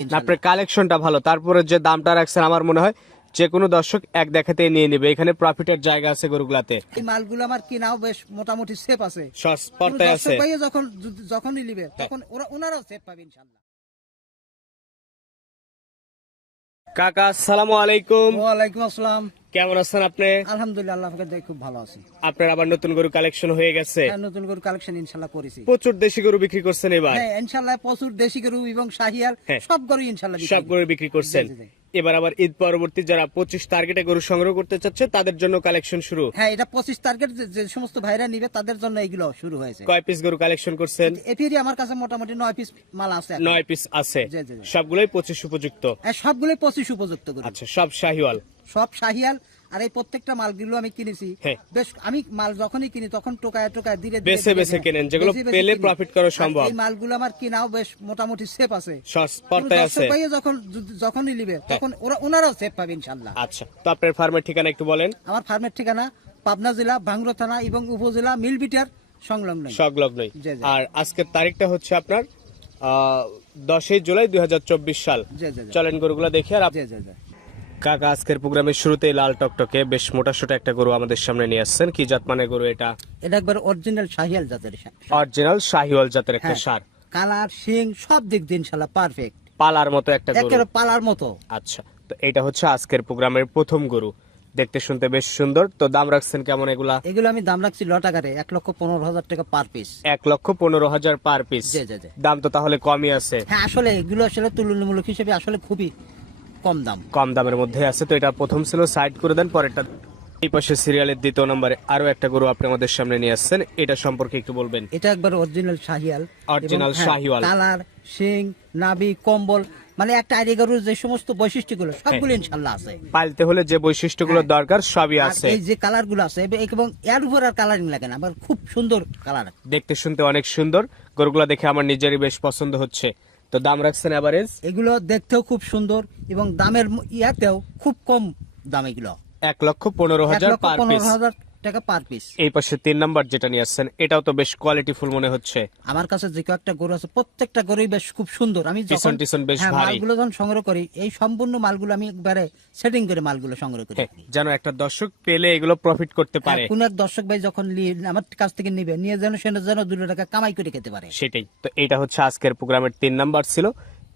আপনার কালেকশনটা ভালো। তারপরে যে দামটা রাখছেন আমার মনে হয় যে কোনো দর্শক এক দেখাতে নিয়ে নেবে। এখানে প্রফিটের জায়গা আছে গরুগুলাতে। এই মালগুলো আমার কিনাও বেশ মোটামুটি সেফ আছে। সস্তায় পর্দায় আছে। হ্যাঁ। যখন যখনই নিবে তখন ওরা ওনারাও সেফ পাবে ইনশাল্লাহ। কাকা আসসালামু আলাইকুম। ওয়ালাইকুম আসসালাম। কেমন আছেন আপনি? আলহামদুলিল্লাহ আল্লাহ খুব ভালো আছি। আপনার আবার নতুন গরু কালেকশন হয়ে গেছে? হ্যাঁ, নতুন গরু কালেকশন ইনশাল্লাহ করেছি। প্রচুর দেশি গরু বিক্রি করছেন এবার? হ্যাঁ ইনশাল্লাহ প্রচুর দেশি গরু এবং শাহিয়াল হ্যাঁ। সব গরু ইনশাল্লাহ সব গরু বিক্রি করছেন। এবার আবার ঈদ পরবর্তী যারা পঁচিশ টার্গেটে গরু সংগ্রহ করতে চাচ্ছে তাদের জন্য কালেকশন শুরু। হ্যাঁ এটা পঁচিশ টার্গেট যে সমস্ত ভাইরা নিবে তাদের জন্য এইগুলো শুরু হয়েছে। কয় পিস গরু কালেকশন করছেন? এপিরি আমার কাছে মোটামুটি নয় পিস মাল আছে নয় পিস আছে। সবগুলোই পঁচিশ উপযুক্ত? হ্যাঁ, সবগুলোই পঁচিশ উপযুক্ত আচ্ছা সব শাহিওয়াল। সব শাহিয়াল আর এই প্রত্যেকটা মালগুলো আমি কিনেছি। হ্যাঁ। বেশ আমি মাল যখনই কিনি তখন টোকায় টোকায় ধীরে ধীরে বেছে বেছে কেনেন, যেগুলো পেলে profit করা সম্ভব। এই মালগুলো আমার কিনাও বেশ মোটামুটি সেফ আছে। দর্শক আছে। হ্যাঁ। যখন যখনই নিবে তখন ওরা ওনারাও সেফ পাবে ইনশাল্লাহ আচ্ছা তো আপনার ফার্মের ঠিকানা একটু বলেন। আমার ফার্মের ঠিকানা পাবনা জেলা ভাঙ্গুরা থানা এবং উপজেলা মিলবিটার সংলগ্ন। জি। আর আজকের তারিখটা হচ্ছে আপনার দশই জুলাই দুই হাজার চব্বিশ সাল। চলেন গরুগুলো দেখি আর কাকা আজকের প্রোগ্রামের শুরুতেই লাল টকটকে বেশ মোটা সোটা একটা গরু আমাদের সামনে নিয়ে আসছেন। কি জাত মানে গরু এটা? এটা একবার অরিজিনাল শাহিয়াল জাতের অরিজিনাল শাহিওয়াল জাতের একটা হ্যাঁ। সার। কালার শিং সব দিক দিয়ে ইনশাল্লাহ পারফেক্ট পালার মতো একটা গরু। একেবারে পালার মতো। আচ্ছা তো এটা হচ্ছে আজকের প্রোগ্রামের প্রথম গরু। দেখতে শুনতে বেশ সুন্দর। তো দাম রাখছেন কেমন এগুলা? এগুলো আমি দাম রাখছি লটাকারে এক লক্ষ পনেরো হাজার টাকা পার পিস এক লক্ষ পনেরো হাজার পার পিস। দাম তো তাহলে কমই আছে। হ্যাঁ আসলে এগুলো আসলে তুলনামূলক হিসেবে আসলে খুবই কম দাম। কম দামের মধ্যে আছে তো এটা প্রথম ছিল সাইড করে দেন পরেরটা এই পাশে সিরিয়ালের দ্বিতীয় নম্বরে আরও একটা গরু আপনি আমাদের সামনে নিয়ে আসছেন এটা সম্পর্কে একটু বলবেন। এটা একবার original Sahiwal. Original Sahiwal. Colour শিং নাভি কম্বল মানে একটা আইডি গরুর যে সমস্ত বৈশিষ্ট্যগুলো সবগুলো ইনশাল্লাহ আছে। পালতে হলে যে বৈশিষ্ট্যগুলো দরকার সবই আছে। এই যে কালারগুলো আছে এবং এর উপর আর কালারিং লাগে না আবার খুব সুন্দর কালার দেখতে শুনতে অনেক সুন্দর গরুগুলো দেখে আমার নিজেরই বেশ পছন্দ হচ্ছে। তো দাম রাখছেন অ্যাভারেজ এগুলো দেখতেও খুব সুন্দর এবং দামের ইয়াতেও খুব কম দাম এগুলো। এক লক্ষ পনেরো হাজার পার পনেরো পিস হাজার টাকা পার পিস এই পাশে তিন নাম্বার যেটা নিয়ে আসছেন এটাও তো বেশ কোয়ালিটি ফুল মনে হচ্ছে। আমার কাছে যে কয়েকটা গরু আছে প্রত্যেকটা গরুই বেশ খুব সুন্দর। আমি যখন বেশ হ্যাঁ, ভারী। মালগুলো যখন সংগ্রহ করি এই সম্পূর্ণ মালগুলো আমি একবারে সেটিং করে মালগুলো সংগ্রহ করি। হ্যাঁ, যেন একটা দর্শক পেলে এগুলো প্রফিট করতে পারে। কোন এক দর্শক ভাই যখন আমার কাছ থেকে নিবে নিয়ে যেন সে যেন দুটো টাকা কামাই করে খেতে পারে। সেটাই। তো এটা হচ্ছে আজকের প্রোগ্রামের তিন নাম্বার ছিল।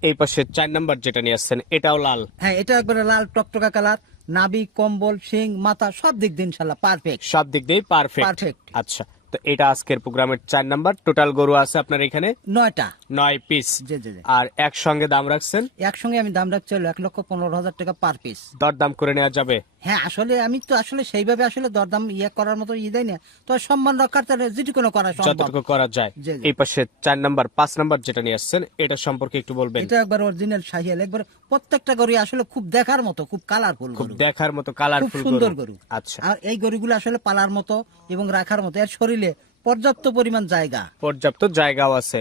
এই পাশে চার নাম্বার যেটা নিয়ে আসছেন এটাও লাল। হ্যাঁ এটা একবারে লাল টকটকা কালার নাবি কম্বল শিং মাথা সব দিক দিয়ে ইনশাল্লাহ পারফেক্ট সব দিক দিয়ে পারফেক্ট পারফেক্ট আচ্ছা তো এটা আজকের প্রোগ্রামের চার নাম্বার। টোটাল গরু আছে আপনার এখানে? নয়টা। নয় পিস জি জি জি। আর একসঙ্গে দাম রাখছেন? একসঙ্গে আমি দাম রাখছি এক লক্ষ পনেরো হাজার টাকা পার পিস দর দাম করে নেওয়া যাবে? হ্যাঁ আসলে আমি তো আসলে সেইভাবে আসলে দরদাম ইয়ে করার মতো ইয়ে দেয় না। তো সম্মান রক্ষার তাহলে যেটি কোনো করা সম্ভব। যতটুকু করা যায়। এই পাশে চার নাম্বার পাঁচ নাম্বার যেটা নিয়ে আসছেন এটা সম্পর্কে একটু বলবেন। এটা একবার অরিজিনাল শাহিয়াল একবার প্রত্যেকটা গরু আসলে খুব দেখার মতো খুব কালারফুল খুব গরু। দেখার মতো খুব কালারফুল সুন্দর গরু। আচ্ছা। আর এই গরুগুলো আসলে পালার মতো এবং রাখার মতো এর শরীরে পর্যাপ্ত পরিমাণ জায়গা। পর্যাপ্ত জায়গাও আছে।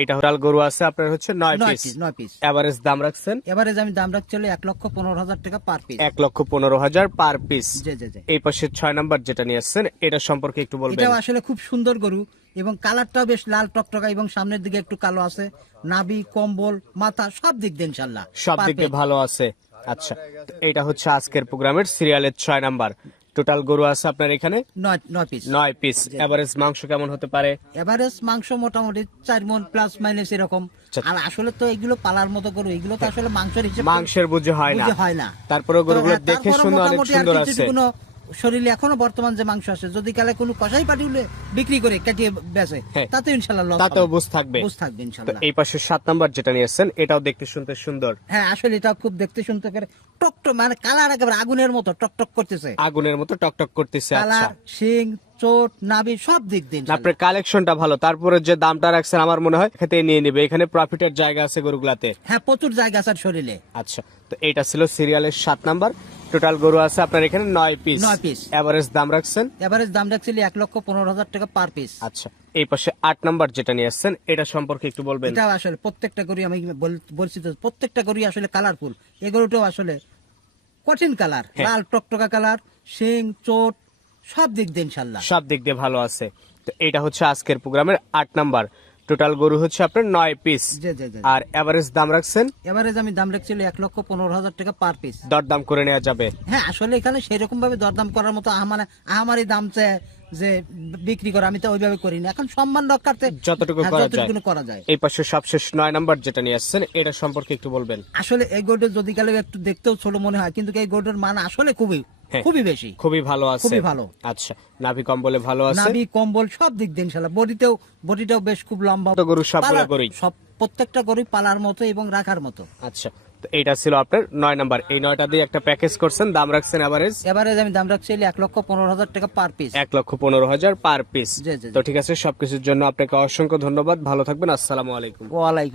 এটা টোটাল গরু আছে আপনার হচ্ছে নয় পিস নয় পিস এভারেজ দাম রাখছেন? এবারে যে আমি দাম রাখছি হলো এক লক্ষ পনেরো হাজার টাকা পার পিস এক লক্ষ পনেরো হাজার পার পিস এই পাশে ছয় নাম্বার যেটা নিয়ে আসছেন এটা সম্পর্কে একটু বলবেন। এটাও আসলে খুব সুন্দর গরু এবং কালারটাও বেশ লাল টকটকা এবং সামনের দিকে একটু কালো আছে। নাভি কম্বল মাথা সব দিক দিয়ে ইনশাল্লাহ সব দিক দিয়ে ভালো আছে। আচ্ছা এটা হচ্ছে আজকের প্রোগ্রামের সিরিয়ালের ছয় নাম্বার। টোটাল গরু আছে আপনার এখানে? নয় পিস নয় পিস এভারেজ মাংস কেমন হতে পারে? এভারেজ মাংস মোটামুটি চার মন প্লাস মাইনাস এরকম। আচ্ছা। আর আসলে তো এগুলো পালার মতো গরু এগুলো তো আসলে মাংসের হিসেবে মাংসের বুঝে হয় না। হয় না। তারপরে গরুগুলো হ্যাঁ, দেখে শুনে অনেক সুন্দর আছে। শরীরে এখনও বর্তমান যে মাংস আছে যদি কালে কোনো কষাই পাঠিয়ে বিক্রি করে কাটিয়ে বেচে হ্যাঁ। তাতে ইনশাল্লাহ তাতেও বুঝ থাকবে। বুঝ থাকবে ইনশাল্লাহ। এই পাশে সাত নাম্বার যেটা নিয়ে আসছেন এটাও দেখতে শুনতে সুন্দর। হ্যাঁ আসলে এটা খুব দেখতে শুনতে পারে টকটক মানে কালার একেবারে আগুনের মতো টকটক করতেছে। আগুনের মতো টকটক করতেছে আচ্ছা। কালার শিং চোট নাভি সব দিক দিন আপনার কালেকশনটা ভালো তারপরে যে দামটা রাখছেন আমার মনে হয় খেতে নিয়ে নেবে। এখানে প্রফিটের জায়গা আছে গরুগুলাতে। হ্যাঁ প্রচুর জায়গা আছে শরীরে। আচ্ছা তো এটা ছিল সিরিয়ালের সাত নাম্বার। টোটাল গরু আছে আপনার এখানে নয় পিস নয় piece। এভারেজ দাম রাখছেন? এভারেজ দাম রাখছিলি এক লক্ষ পনেরো হাজার টাকা পার পিস আচ্ছা এই পাশে আট নাম্বার যেটা নিয়ে আসছেন এটা সম্পর্কে একটু বলবেন। এটা আসলে প্রত্যেকটা গরু আমি বলছি তো প্রত্যেকটা গরু আসলে কালারফুল এগুলোটাও আসলে কঠিন কালার হ্যাঁ। লাল টকটকা কালার শিং চোট সব দিক দিয়ে ইনশাল্লাহ সব দিক দিয়ে ভালো আছে। তো এটা হচ্ছে আজকের প্রোগ্রামের আট নাম্বার টোটাল গরু হচ্ছে আপনার নয় পিস আর এভারেজ দাম রাখছেন? এভারেজ আমি দাম রাখছিল এক লক্ষ পনেরো হাজার টাকা পার পিস দরদাম করে নেওয়া যাবে। হ্যাঁ আসলে এখানে সেরকম ভাবে দরদাম করার মতো আমার আমারই দাম চায় যে বিক্রি করা আমি তো ওইভাবে করি না। এখন সম্মান রক্ষার্থে যতটুকু হ্যাঁ, করা যায়। করা যায়। এই পাশে সবশেষ নয় নাম্বার যেটা নিয়ে আসছেন এটা সম্পর্কে একটু বলবেন। আসলে এই গোডের যদি গেলে একটু দেখতেও ছোট মনে হয় কিন্তু এই গোডের মান আসলে খুবই। খুবই বেশি। খুবই ভালো আছে। খুবই ভালো। আচ্ছা নাভি কম্বলে ভালো আছে? নাভি কম্বল সব দিক দিয়ে ইনশাল্লাহ বডিতেও বডিটাও বেশ খুব লম্বা তো গরু সবগুলো গরুই। সব প্রত্যেকটা গরুই পালার মতো এবং রাখার মতো। আচ্ছা তো এইটা ছিল আপনার নয় নাম্বার। এই নয়টা দিয়ে একটা প্যাকেজ করছেন দাম রাখছেন এভারেজ এবারে আমি দাম রাখছি এক লক্ষ পনেরো হাজার টাকা পার পিস এক লক্ষ পনেরো হাজার পার পিস। তো ঠিক আছে সবকিছুর জন্য আপনাকে অসংখ্য ধন্যবাদ। ভালো থাকবেন আসসালামু আলাইকুম। ওয়ালাইকুম